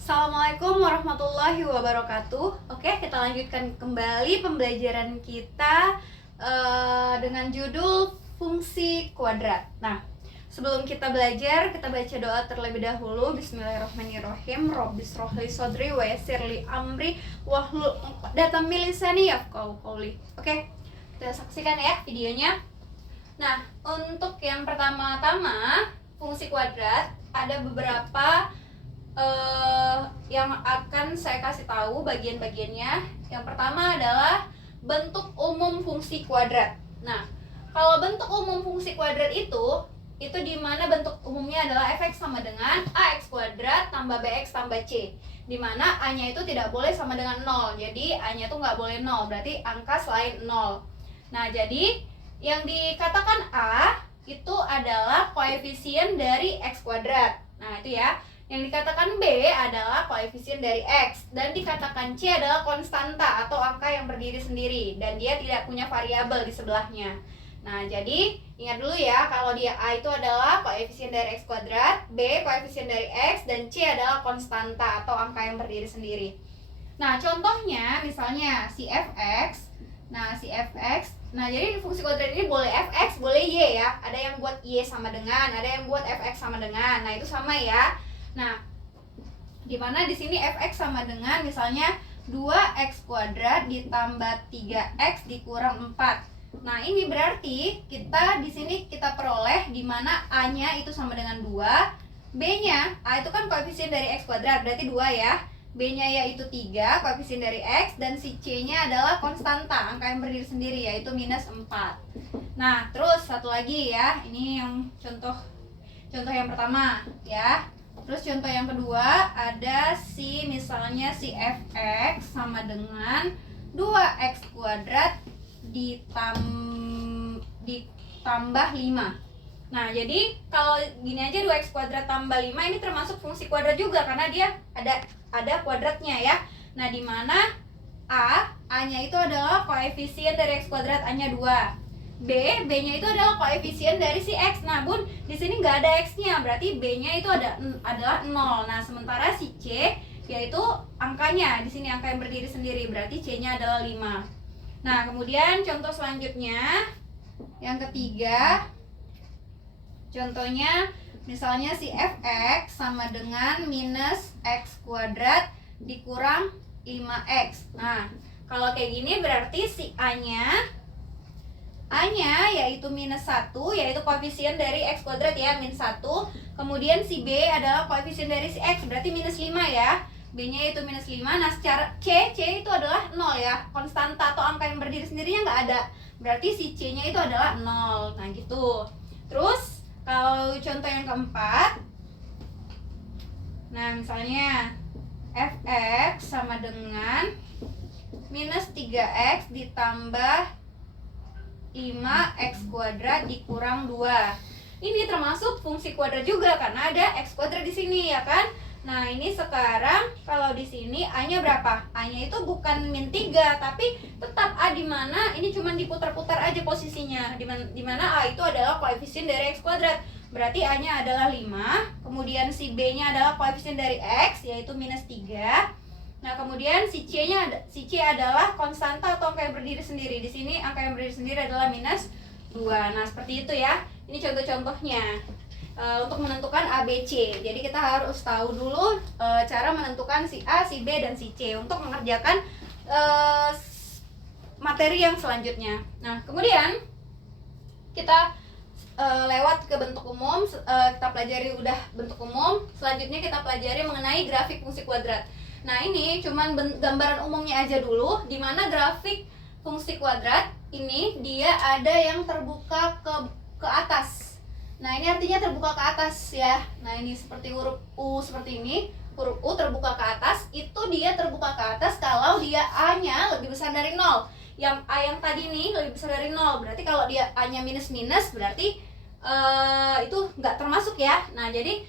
Assalamualaikum warahmatullahi wabarakatuh. Oke, kita lanjutkan kembali pembelajaran kita dengan judul fungsi kuadrat. Nah, sebelum kita belajar, kita baca doa terlebih dahulu. Bismillahirrahmanirrahim. Rabbis rohli sodri wa yassirli amri wahlul 'uqdatam min lisani yafqahu qawli. Oke, kita saksikan ya videonya. Nah, untuk yang pertama-tama fungsi kuadrat ada beberapa yang akan saya kasih tahu bagian-bagiannya. Yang pertama adalah bentuk umum fungsi kuadrat. Nah, kalau bentuk umum fungsi kuadrat itu di mana bentuk umumnya adalah fx sama dengan ax kuadrat tambah bx tambah c, di mana a-nya itu tidak boleh sama dengan 0. Jadi a-nya itu nggak boleh 0, berarti angka selain 0. Nah, jadi yang dikatakan a itu adalah koefisien dari x kuadrat. Nah, itu ya. Yang dikatakan B adalah koefisien dari X, dan dikatakan C adalah konstanta atau angka yang berdiri sendiri dan dia tidak punya variabel di sebelahnya. Nah, jadi ingat dulu ya, kalau dia A itu adalah koefisien dari X kuadrat, B koefisien dari X, dan C adalah konstanta atau angka yang berdiri sendiri. Nah, contohnya misalnya si Fx. Nah, jadi fungsi kuadrat ini boleh Fx, boleh Y ya. Ada yang buat Y sama dengan, ada yang buat Fx sama dengan. Nah, itu sama ya. Nah, dimana di sini fx sama dengan misalnya 2x kuadrat ditambah 3x dikurang 4. Nah, ini berarti kita di sini kita peroleh di mana a-nya itu sama dengan 2, b-nya, a itu kan koefisien dari x kuadrat, berarti 2 ya. B-nya yaitu 3, koefisien dari x, dan si c-nya adalah konstanta, angka yang berdiri sendiri yaitu minus 4. Nah, terus satu lagi ya. Ini yang contoh yang pertama ya. Terus contoh yang kedua ada misalnya si fx sama dengan 2x kuadrat ditambah 5. Nah, jadi kalau gini aja 2x kuadrat tambah 5 ini termasuk fungsi kuadrat juga karena dia ada kuadratnya ya. Nah, di mana a-nya itu adalah koefisien dari x kuadrat, a-nya 2. B-nya itu adalah koefisien dari si X. Nah, Bun, di sini nggak ada X-nya, berarti B-nya itu adalah 0. Nah, sementara si C yaitu angkanya, di sini angka yang berdiri sendiri, berarti C-nya adalah 5. Nah, kemudian contoh selanjutnya, yang ketiga, contohnya misalnya si Fx sama dengan minus X kuadrat dikurang 5X. Nah, kalau kayak gini berarti si A-nya yaitu minus 1, yaitu koefisien dari X kuadrat ya, min 1. Kemudian si B adalah koefisien dari si X, berarti minus 5 ya. B-nya yaitu minus 5. Nah, secara C itu adalah 0 ya. Konstanta atau angka yang berdiri sendirinya nggak ada. Berarti si C-nya itu adalah 0. Nah, gitu. Terus, kalau contoh yang keempat. Nah, misalnya Fx sama dengan minus 3x ditambah 5x kuadrat dikurang 2. Ini termasuk fungsi kuadrat juga karena ada x kuadrat di sini ya kan. Nah, ini sekarang kalau di sini a-nya berapa? A-nya itu bukan min 3 tapi tetap a, di mana ini cuma diputar-putar aja posisinya. Di mana a itu adalah koefisien dari x kuadrat. Berarti a-nya adalah 5. Kemudian si b-nya adalah koefisien dari x yaitu minus 3. Nah, kemudian si C adalah konstanta atau angka yang berdiri sendiri. Di sini angka yang berdiri sendiri adalah minus 2. Nah, seperti itu ya. Ini contoh-contohnya untuk menentukan A, B, C. Jadi kita harus tahu dulu cara menentukan si A, si B, dan si C untuk mengerjakan materi yang selanjutnya. Nah, kemudian kita lewat ke bentuk umum. Kita pelajari udah bentuk umum. Selanjutnya kita pelajari mengenai grafik fungsi kuadrat. Nah, ini cuman gambaran umumnya aja dulu, di mana grafik fungsi kuadrat ini dia ada yang terbuka ke atas. Nah, ini artinya terbuka ke atas ya. Nah, ini seperti huruf U seperti ini. Huruf U terbuka ke atas, itu dia terbuka ke atas kalau dia A-nya lebih besar dari 0. Yang A yang tadi nih lebih besar dari 0. Berarti kalau dia A-nya minus-minus berarti itu nggak termasuk ya. Nah, jadi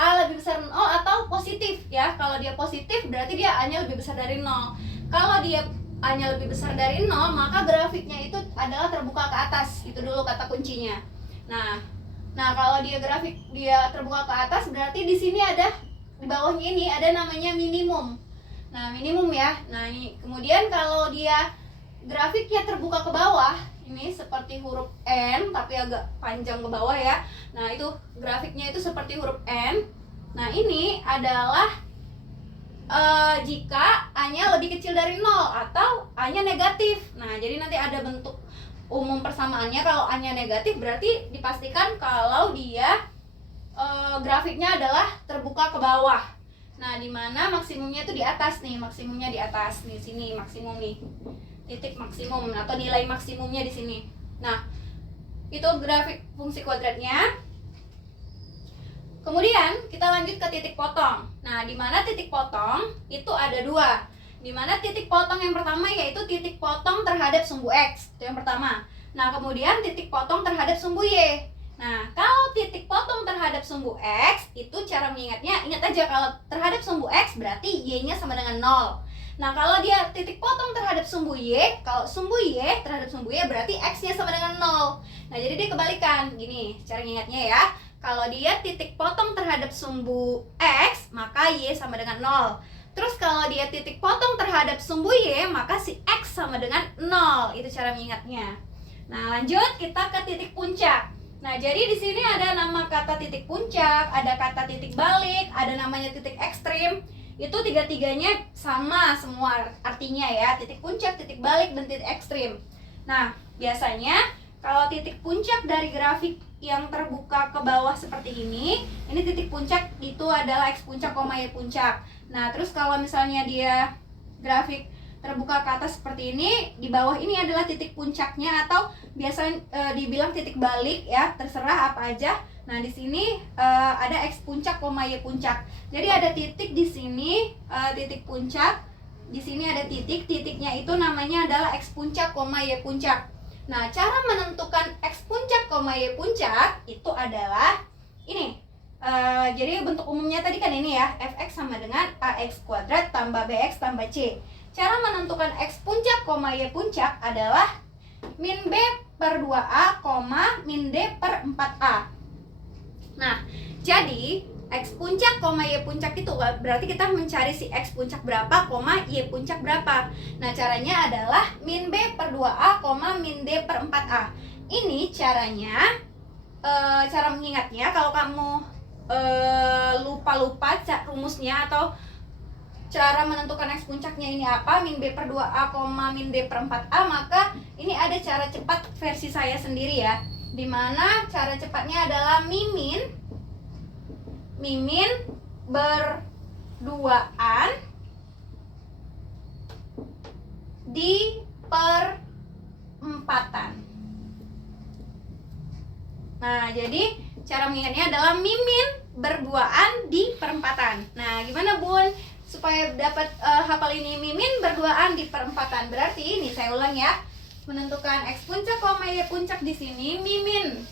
A lebih besar 0 atau positif ya. Kalau dia positif berarti dia A-nya lebih besar dari 0. Kalau dia A-nya lebih besar dari 0, maka grafiknya itu adalah terbuka ke atas. Itu dulu kata kuncinya. Nah, kalau dia grafik dia terbuka ke atas berarti di sini ada di bawahnya ini ada namanya minimum. Nah, minimum ya. Nah, ini kemudian kalau dia grafiknya terbuka ke bawah, ini seperti huruf N tapi agak panjang ke bawah ya. Nah, itu grafiknya itu seperti huruf N. Nah, ini adalah jika A-nya lebih kecil dari 0 atau A-nya negatif. Nah, jadi nanti ada bentuk umum persamaannya. Kalau A-nya negatif berarti dipastikan kalau dia grafiknya adalah terbuka ke bawah. Nah, di mana maksimumnya itu di atas nih, maksimumnya di atas nih, sini maksimum nih, titik maksimum atau nilai maksimumnya di sini. Nah, itu grafik fungsi kuadratnya. Kemudian kita lanjut ke titik potong. Nah, di mana titik potong itu ada dua. Di mana titik potong yang pertama yaitu titik potong terhadap sumbu X, itu yang pertama. Nah, kemudian titik potong terhadap sumbu Y. Nah, kalau titik potong terhadap sumbu X, itu cara mengingatnya, ingat aja kalau terhadap sumbu X berarti Y-nya sama dengan 0. Nah, kalau dia titik potong terhadap sumbu Y, kalau sumbu Y terhadap sumbu Y berarti X-nya sama dengan 0. Nah, jadi dia kebalikan. Gini, cara mengingatnya ya. Kalau dia titik potong terhadap sumbu X, maka Y sama dengan 0. Terus kalau dia titik potong terhadap sumbu Y, maka si X sama dengan 0. Itu cara mengingatnya. Nah, lanjut kita ke titik puncak. Nah, jadi di sini ada nama kata titik puncak, ada kata titik balik, ada namanya titik ekstrim. Itu tiga-tiganya sama semua artinya ya, titik puncak, titik balik, dan titik ekstrim. Nah, biasanya kalau titik puncak dari grafik yang terbuka ke bawah seperti ini titik puncak itu adalah X puncak, Y puncak. Nah, terus kalau misalnya dia grafik terbuka ke atas seperti ini, di bawah ini adalah titik puncaknya atau biasa dibilang titik balik ya, terserah apa aja. Nah, di sini ada X puncak, Y puncak. Jadi ada titik di sini, titik puncak. Di sini ada titik, titiknya itu namanya adalah X puncak, Y puncak. Nah, cara menentukan X puncak, Y puncak itu adalah ini. Jadi bentuk umumnya tadi kan ini ya, fx sama dengan ax kuadrat tambah bx tambah c. Cara menentukan X puncak, Y puncak adalah min B per 2A, min D per 4A. Nah, jadi X puncak, Y puncak itu berarti kita mencari si X puncak berapa, Y puncak berapa. Nah, caranya adalah min B per 2A, min D per 4A. Ini caranya, cara mengingatnya kalau kamu lupa-lupa rumusnya atau cara menentukan X puncaknya ini apa, min B per 2A, min D per 4A, maka ini ada cara cepat versi saya sendiri ya, dimana cara cepatnya adalah mimin berduaan di perempatan. Nah, jadi cara mengingatnya adalah mimin berduaan di perempatan. Nah, gimana Bun? Supaya dapat hafal ini, mimin berduaan di perempatan. Berarti ini saya ulang ya. Menentukan X puncak, Y puncak di sini mimin.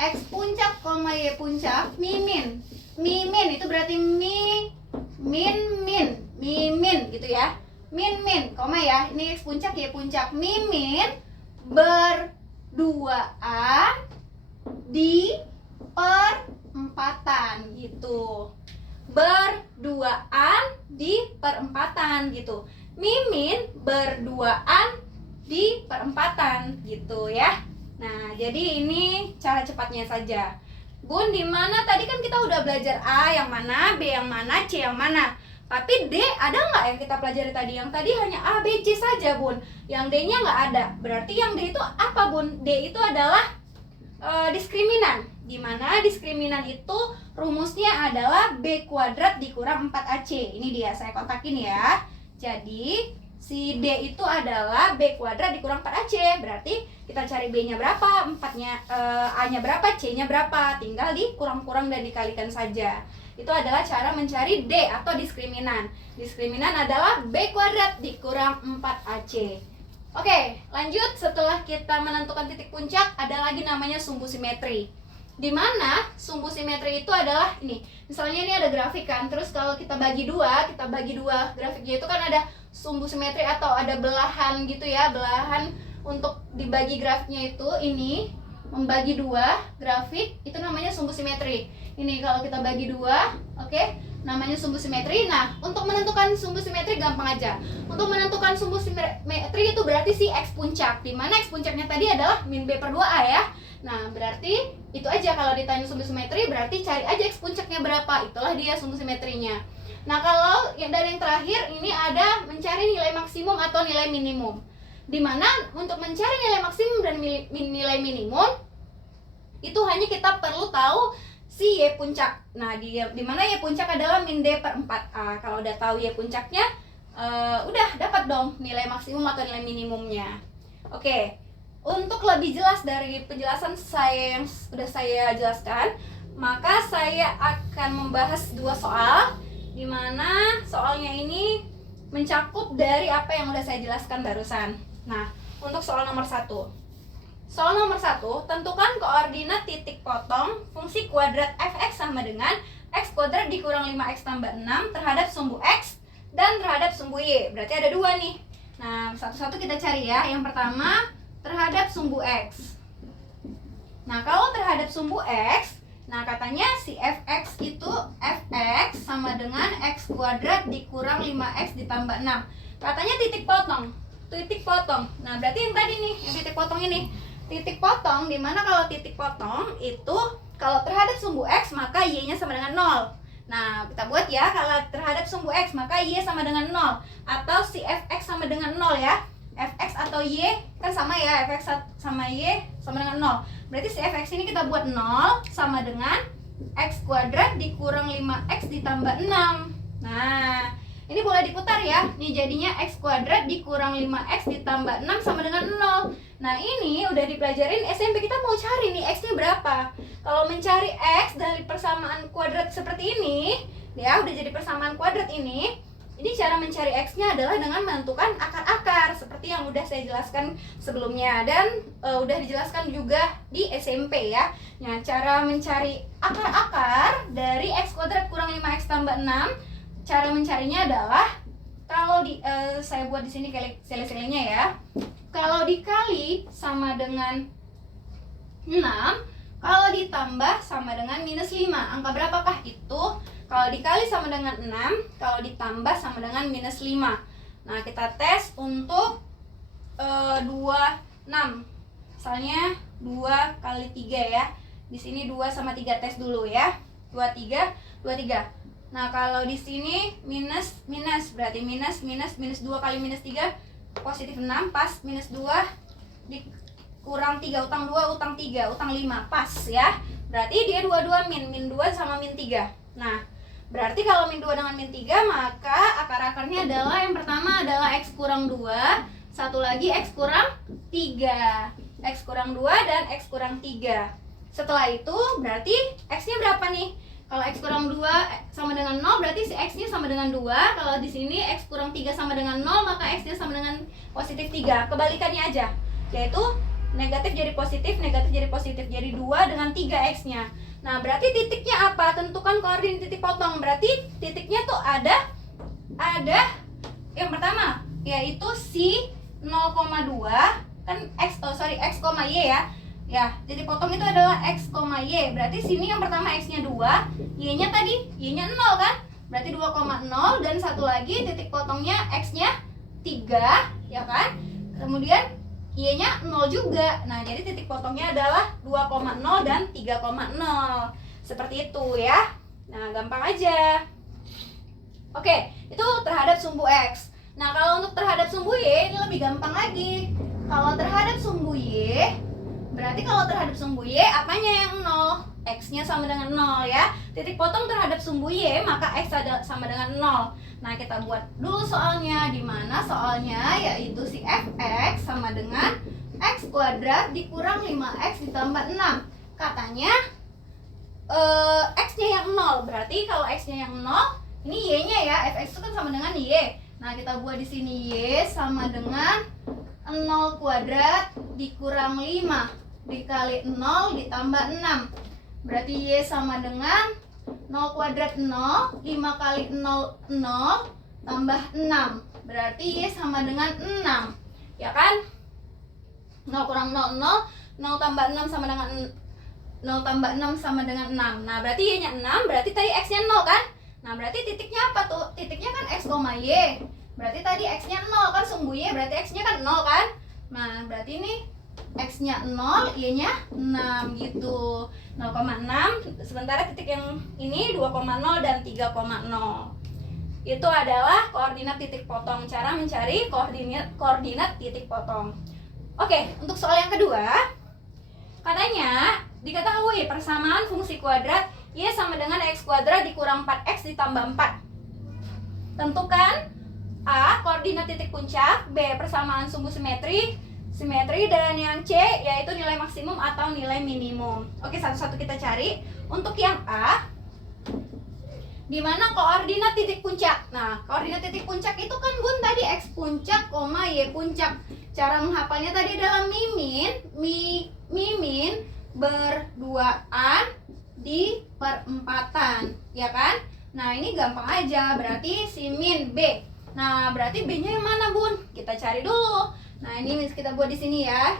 X puncak, Y puncak mimin. Mimin itu berarti min gitu ya. Min koma ya. Ini X puncak, Y puncak. Mimin berduaan di perempatan gitu. Berduaan di perempatan gitu. Mimin berduaan di perempatan gitu ya. Nah, jadi ini cara cepatnya saja. Bun, di mana tadi kan kita udah belajar A yang mana, B yang mana, C yang mana. Tapi D ada nggak yang kita pelajari tadi? Yang tadi hanya A, B, C saja, Bun. Yang D-nya nggak ada. Berarti yang D itu apa, Bun? D itu adalah diskriminan. Di mana diskriminan itu rumusnya adalah B kuadrat dikurang 4AC. Ini dia, saya kotakin ya. Jadi si D itu adalah B kuadrat dikurang 4AC. Berarti kita cari B-nya berapa, A-nya berapa, C-nya berapa. Tinggal dikurang-kurang dan dikalikan saja. Itu adalah cara mencari D atau diskriminan. Diskriminan adalah B kuadrat dikurang 4AC. Oke, lanjut. Setelah kita menentukan titik puncak, ada lagi namanya sumbu simetri. Di mana sumbu simetri itu adalah ini. Misalnya ini ada grafik kan, terus kalau kita bagi dua grafiknya itu kan ada sumbu simetri atau ada belahan gitu ya, belahan untuk dibagi grafiknya itu ini membagi dua grafik itu namanya sumbu simetri. Ini kalau kita bagi dua, oke. namanya sumbu simetri. Nah, untuk menentukan sumbu simetri gampang aja. Untuk menentukan sumbu simetri itu berarti si X puncak, dimana X puncaknya tadi adalah min B per 2A ya. Nah, berarti itu aja, kalau ditanya sumbu simetri berarti cari aja X puncaknya berapa, itulah dia sumbu simetrinya. Nah, kalau yang dari yang terakhir ini ada mencari nilai maksimum atau nilai minimum, dimana untuk mencari nilai maksimum dan nilai minimum itu hanya kita perlu tahu si Y puncak. Nah, di mana Y puncak adalah min D per 4A. Kalau udah tahu Y puncaknya, udah dapat dong nilai maksimum atau nilai minimumnya. Oke, untuk lebih jelas dari penjelasan saya yang sudah saya jelaskan, maka saya akan membahas 2 soal, di mana soalnya ini mencakup dari apa yang udah saya jelaskan barusan. Nah, untuk soal nomor 1. Soal nomor 1, tentukan koordinat titik potong fungsi kuadrat f(x) sama dengan x kuadrat dikurang 5x tambah 6 terhadap sumbu x dan terhadap sumbu y. Berarti ada 2 nih. Nah, satu-satu kita cari ya. Yang pertama, terhadap sumbu x. Nah, kalau terhadap sumbu x, nah katanya si fx itu fx sama dengan x kuadrat dikurang 5x ditambah 6. Katanya titik potong. Titik potong. Nah, berarti yang tadi nih, yang titik potong ini. Titik potong, dimana kalau titik potong itu kalau terhadap sumbu x maka y-nya sama dengan 0. Nah, kita buat ya, kalau terhadap sumbu x maka y sama dengan 0, atau si fx sama dengan 0 ya. Fx atau y kan sama ya, fx sama y sama dengan 0. Berarti si fx ini kita buat 0 sama dengan x kuadrat dikurang 5x ditambah 6. Nah, ini boleh diputar ya. Nih jadinya x kuadrat dikurang 5x ditambah 6 sama dengan 0. Nah, ini udah dipelajarin SMP, kita mau cari nih x-nya berapa. Kalau mencari x dari persamaan kuadrat seperti ini, ya udah jadi persamaan kuadrat ini cara mencari x-nya adalah dengan menentukan akar-akar seperti yang udah saya jelaskan sebelumnya dan udah dijelaskan juga di SMP ya. Nah, cara mencari akar-akar dari x kuadrat kurang 5x tambah 6, cara mencarinya adalah kalau saya buat di sini sele-selenya ya. Kalau dikali sama dengan 6, kalau ditambah sama dengan minus 5. Angka berapakah itu? Kalau dikali sama dengan 6, kalau ditambah sama dengan minus 5. Nah, kita tes untuk 26. Misalnya 2 kali 3 ya. Di sini 2 sama 3 tes dulu ya. 23. Nah, kalau di sini minus, berarti minus 2 kali minus 3 positif 6, pas minus 2 dikurang 3, utang 2, utang 3, utang 5, pas ya. Berarti dia 22 min 2 sama min 3. Nah, berarti kalau min 2 dengan min 3, maka akar-akarnya adalah yang pertama adalah x kurang 2, satu lagi x kurang 3. X kurang 2 dan x kurang 3. Setelah itu berarti x-nya berapa nih? Kalau x kurang 2 sama dengan 0, berarti si x-nya sama dengan 2. Kalau di sini x kurang 3 sama dengan 0, maka x-nya sama dengan positif 3. Kebalikannya aja, yaitu negatif jadi positif, jadi 2 dengan 3 x-nya. Nah, berarti titiknya apa? Tentukan koordinat titik potong. Berarti titiknya tuh ada yang pertama, yaitu si 0,2 kan x y ya. Ya, titik potong itu adalah x, y. Berarti sini yang pertama x-nya 2, y-nya tadi, y-nya 0 kan? Berarti 2,0 dan satu lagi titik potongnya x-nya 3, ya kan? Kemudian y-nya 0 juga. Nah, jadi titik potongnya adalah 2,0 dan 3,0. Seperti itu ya. Nah, gampang aja. Oke, itu terhadap sumbu x. Nah, kalau untuk terhadap sumbu y ini lebih gampang lagi. Kalau terhadap sumbu y, berarti kalau terhadap sumbu y, apanya yang 0? X-nya sama dengan 0 ya. Titik potong terhadap sumbu y, maka X sama dengan 0. Nah, kita buat dulu soalnya. Di mana soalnya yaitu si fx sama dengan x kuadrat dikurang 5x ditambah 6. Katanya X-nya yang 0. Berarti kalau X-nya yang 0, ini Y-nya ya. Fx itu kan sama dengan Y. Nah, kita buat di sini Y sama dengan 0 kuadrat dikurang 5 dikali 0 ditambah 6. Berarti Y sama dengan 0 kuadrat 0, 5 kali 0, 0 tambah 6. Berarti Y sama dengan 6. Ya kan? 0 kurang 0, 0. 0 tambah 6 sama dengan 0 tambah 6 sama dengan 6. Nah, berarti Y-nya 6, berarti tadi X-nya 0 kan? Nah, berarti titiknya apa tuh? Titiknya kan X, Y. Berarti tadi X-nya 0 kan, sumbu Y berarti X-nya kan 0 kan? Nah, berarti ini X-nya 0, Y-nya 6 gitu. 0,6, sementara titik yang ini 2,0 dan 3,0. Itu adalah koordinat titik potong, cara mencari koordinat titik potong. Oke, untuk soal yang kedua, katanya diketahui persamaan fungsi kuadrat Y sama dengan X kuadrat dikurang 4X ditambah 4. Tentukan A, koordinat titik puncak, B, persamaan sumbu simetri, dan yang C, yaitu nilai maksimum atau nilai minimum. Oke, satu-satu kita cari. Untuk yang A, di mana koordinat titik puncak? Nah, koordinat titik puncak itu kan Bun tadi X puncak, Y puncak. Cara menghafalnya tadi adalah mimin berduaan di perempatan, ya kan? Nah, ini gampang aja, berarti si min B. Nah, berarti B-nya yang mana, Bun? Kita cari dulu. Nah, ini kita buat di sini ya.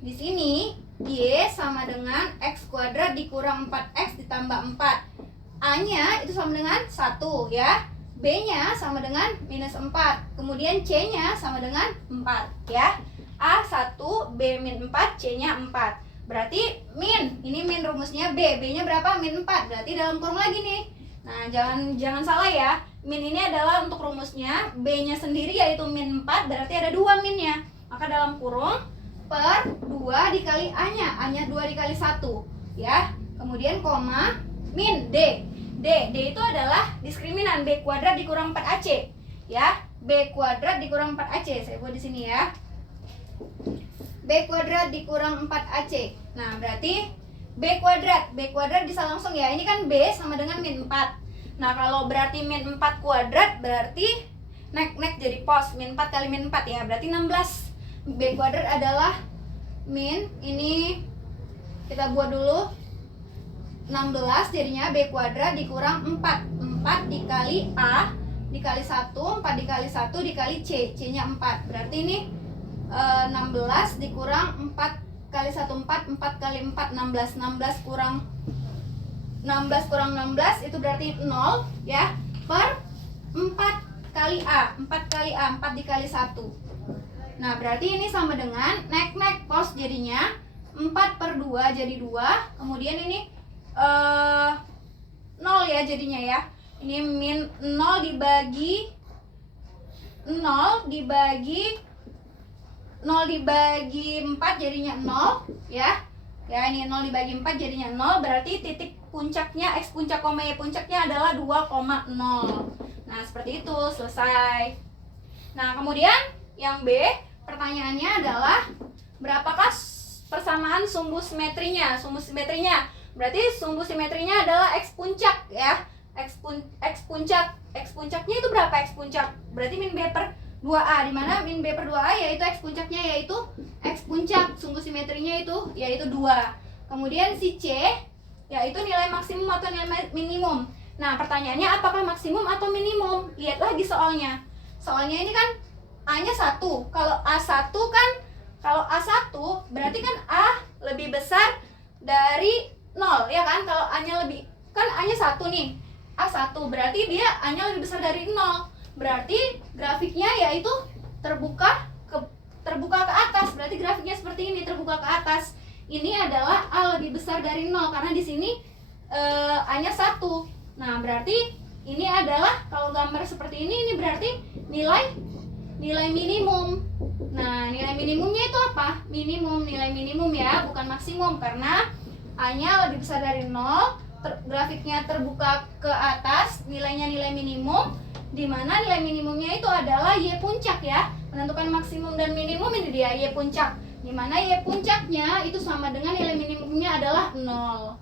Di sini Y sama dengan X kuadrat dikurang 4X ditambah 4. A-nya itu sama dengan 1 ya. B-nya sama dengan minus 4. Kemudian C-nya sama dengan 4 ya. A1, B min 4, C-nya 4. Berarti ini min rumusnya B. B-nya berapa? Min 4. Berarti dalam kurung lagi nih. Nah, jangan salah ya. Min ini adalah untuk rumusnya, B-nya sendiri yaitu min 4, berarti ada 2 minnya. Maka dalam kurung per 2 dikali A-nya. A-nya 2 dikali 1 ya. Kemudian koma min D. D itu adalah diskriminan B kuadrat dikurang 4AC ya. B kuadrat dikurang 4AC. Saya buat di sini ya. B kuadrat dikurang 4AC. Nah, berarti B kuadrat bisa langsung ya. Ini kan B sama dengan min 4. Nah, kalau berarti min 4 kuadrat berarti naik jadi pos. Min 4 kali min 4 ya. Berarti 16. B kuadrat adalah min, ini kita buat dulu 16, jadinya B kuadrat dikurang 4. 4 dikali A dikali 1, 4 dikali 1 dikali C. C-nya 4. Berarti ini 16 dikurang 4 kali 1, 4. 4 kali 4, 16. 16 kurang 16 itu berarti 0 ya. Per 4 kali A. 4 kali A, 4 dikali 1. Nah, berarti ini sama dengan naik pos, jadinya 4 per 2 jadi 2. Kemudian ini 0 ya jadinya ya. Ini min 0 dibagi 4 jadinya 0 ya. Ya, ini 0 dibagi 4 jadinya 0, berarti titik puncaknya X puncak, Y puncaknya adalah 2,0. Nah, seperti itu, selesai. Nah, kemudian yang B, pertanyaannya adalah berapakah persamaan sumbu simetrinya? Berarti sumbu simetrinya adalah X puncak ya. X puncaknya itu berapa X puncak? Berarti min B per 2A, di mana min B per 2A yaitu X puncaknya, yaitu X puncak. Sumbu simetrinya itu yaitu 2. Kemudian si C yaitu nilai maksimum atau nilai minimum. Nah, pertanyaannya apakah maksimum atau minimum? Lihat lagi soalnya. Soalnya ini kan A-nya 1. Kalau A1 berarti kan A lebih besar dari 0 ya kan. Kalau A-nya kan A-nya 1 nih. A1 berarti dia A-nya lebih besar dari 0. Berarti grafiknya yaitu terbuka ke atas. Berarti grafiknya seperti ini, terbuka ke atas. Ini adalah A lebih besar dari 0 karena di sini A-nya 1. Nah, berarti ini adalah, kalau gambar seperti ini berarti nilai minimum. Nah, nilai minimumnya itu apa? Nilai minimum ya, bukan maksimum, karena A-nya lebih besar dari 0, grafiknya terbuka ke atas, nilainya nilai minimum, di mana nilai minimumnya itu adalah Y puncak ya. Menentukan maksimum dan minimum ini dia Y puncak, di mana Y puncaknya itu sama dengan nilai minimumnya adalah 0.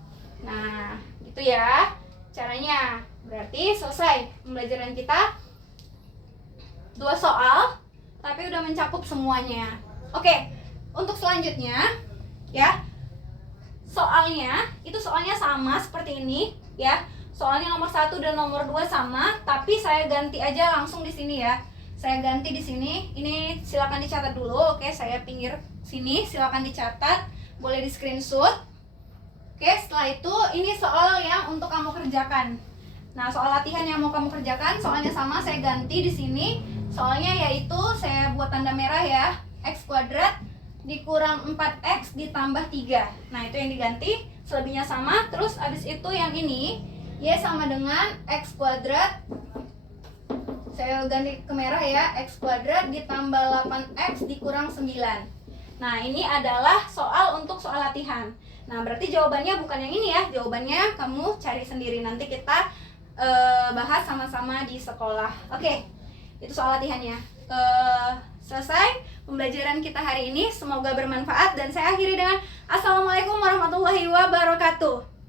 Nah, itu ya caranya. Berarti selesai pembelajaran kita. 2 soal, tapi udah mencakup semuanya. Oke, untuk selanjutnya ya, soalnya sama seperti ini ya. Soalnya nomor 1 dan nomor 2 sama, tapi saya ganti aja langsung di sini ya. Saya ganti di sini. Ini silakan dicatat dulu. Oke, saya pinggir sini, silakan dicatat, boleh di screenshot. Oke, setelah itu ini soal yang untuk kamu kerjakan. Nah, soal latihan yang mau kamu kerjakan, soalnya sama, saya ganti di sini. Soalnya yaitu saya buat tanda merah ya, X kuadrat dikurang 4X ditambah 3. Nah, itu yang diganti, selebihnya sama. Terus abis itu yang ini, Y sama dengan X kuadrat, saya ganti ke merah ya, X kuadrat ditambah 8X dikurang 9. Nah, ini adalah untuk soal latihan. Nah, berarti jawabannya bukan yang ini ya, jawabannya kamu cari sendiri, nanti kita bahas sama-sama di sekolah. Oke, itu soal latihannya. Selesai pembelajaran kita hari ini, semoga bermanfaat dan saya akhiri dengan Assalamualaikum warahmatullahi wabarakatuh.